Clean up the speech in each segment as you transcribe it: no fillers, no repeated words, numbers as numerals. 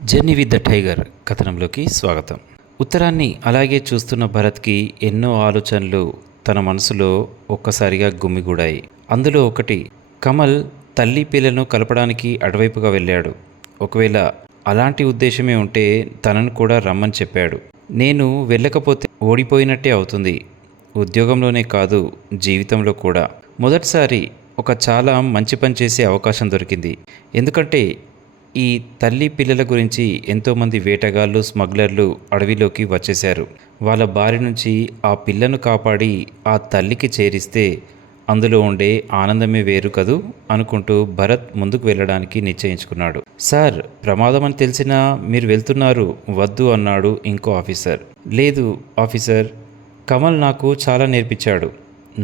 Journey with the tiger కథనంలోకి స్వాగతం. ఉత్తరాన్ని అలాగే చూస్తున్న భరత్కి ఎన్నో ఆలోచనలు తన మనసులో ఒక్కసారిగా గుమ్మిగూడాయి. అందులో ఒకటి, కమల్ తల్లి పిల్లలను కలపడానికి అటువైపుగా వెళ్ళాడు. ఒకవేళ అలాంటి ఉద్దేశమే ఉంటే తనను కూడా రమ్మని చెప్పాడు. నేను వెళ్ళకపోతే ఓడిపోయినట్టే అవుతుంది, ఉద్యోగంలోనే కాదు జీవితంలో కూడా. మొదటిసారి ఒక చాలా మంచి పని చేసే అవకాశం దొరికింది. ఎందుకంటే ఈ తల్లి పిల్లల గురించి ఎంతోమంది వేటగాళ్ళు, స్మగ్లర్లు అడవిలోకి వచ్చేశారు. వాళ్ళ బారి నుంచి ఆ పిల్లను కాపాడి ఆ తల్లికి చేరిస్తే అందులో ఉండే ఆనందమే వేరు కదూ అనుకుంటూ భరత్ ముందుకు వెళ్ళడానికి నిశ్చయించుకున్నాడు. సార్, ప్రమాదం అని తెలిసినా మీరు వెళ్తున్నారు, వద్దు అన్నాడు ఇంకో ఆఫీసర్. లేదు ఆఫీసర్, కమల్ నాకు చాలా నేర్పించాడు.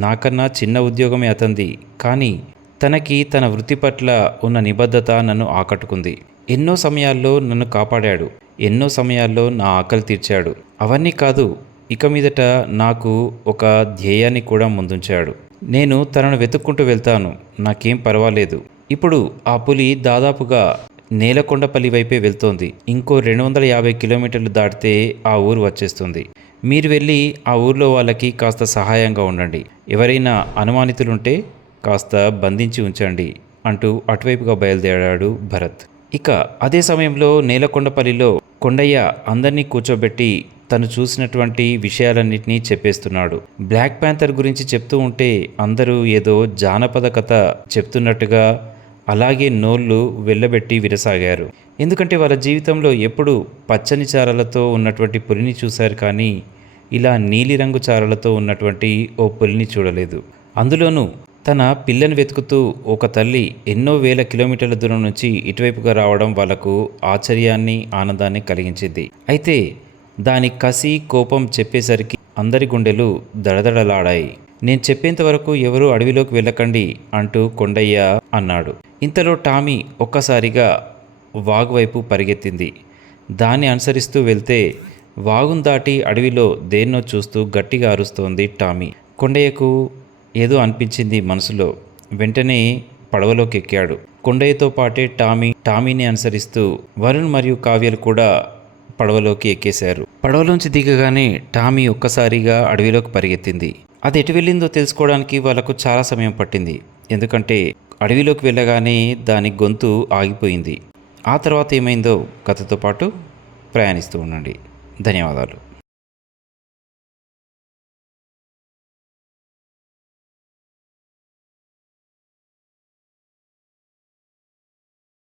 నాకన్నా చిన్న ఉద్యోగమే అతంది, కానీ తనకి తన వృత్తి పట్ల ఉన్న నిబద్ధత నన్ను ఆకట్టుకుంది. ఎన్నో సమయాల్లో నన్ను కాపాడాడు, ఎన్నో సమయాల్లో నా ఆకలి తీర్చాడు. అవన్నీ కాదు, ఇక మీదట నాకు ఒక ధ్యేయాన్ని కూడా ముందుంచాడు. నేను తనను వెతుక్కుంటూ వెళ్తాను, నాకేం పర్వాలేదు. ఇప్పుడు ఆ పులి దాదాపుగా నేలకొండపల్లి వైపే వెళ్తోంది. ఇంకో 250 కిలోమీటర్లు దాటితే ఆ ఊరు వచ్చేస్తుంది. మీరు వెళ్ళి ఆ ఊర్లో వాళ్ళకి కాస్త సహాయంగా ఉండండి. ఎవరైనా అనుమానితులుంటే కాస్త బంధించి ఉంచండి అంటూ అటువైపుగా బయలుదేరాడు భరత్. ఇక అదే సమయంలో నేలకొండపల్లిలో కొండయ్య అందరినీ కూర్చోబెట్టి తను చూసినటువంటి విషయాలన్నింటినీ చెప్పేస్తున్నాడు. బ్లాక్ ప్యాంథర్ గురించి చెప్తూ ఉంటే అందరూ ఏదో జానపద కథ చెప్తున్నట్టుగా అలాగే నోళ్ళు వెళ్ళబెట్టి వినసాగారు. ఎందుకంటే వాళ్ళ జీవితంలో ఎప్పుడూ పచ్చని చారలతో ఉన్నటువంటి పులిని చూశారు, కానీ ఇలా నీలిరంగు చారలతో ఉన్నటువంటి ఓ పులిని చూడలేదు. అందులోనూ తన పిల్లని వెతుకుతూ ఒక తల్లి ఎన్నో వేల కిలోమీటర్ల దూరం నుంచి ఇటువైపుగా రావడం వాళ్లకు ఆశ్చర్యాన్ని, ఆనందాన్ని కలిగించింది. అయితే దాని కసి, కోపం చెప్పేసరికి అందరి గుండెలు దడదడలాడాయి. నేను చెప్పేంత వరకు ఎవరూ అడవిలోకి వెళ్ళకండి అంటూ కొండయ్య అన్నాడు. ఇంతలో టామీ ఒక్కసారిగా వాగు వైపు పరిగెత్తింది. దాన్ని అనుసరిస్తూ వెళ్తే వాగును దాటి అడవిలో దేన్నో చూస్తూ గట్టిగా అరుస్తోంది టామీ. కొండయ్యకు ఏదో అనిపించింది మనసులో. వెంటనే పడవలోకి ఎక్కాడు. కొండయ్యతో పాటే టామీని అనుసరిస్తూ వరుణ్ మరియు కావ్యలు కూడా పడవలోకి ఎక్కేశారు. పడవలోంచి దిగగానే టామీ ఒక్కసారిగా అడవిలోకి పరిగెత్తింది. అది ఎటు వెళ్ళిందో తెలుసుకోవడానికి వాళ్ళకు చాలా సమయం పట్టింది. ఎందుకంటే అడవిలోకి వెళ్ళగానే దాని గొంతు ఆగిపోయింది. ఆ తర్వాత ఏమైందో కథతో పాటు ప్రయాణిస్తూ ఉండండి. ధన్యవాదాలు.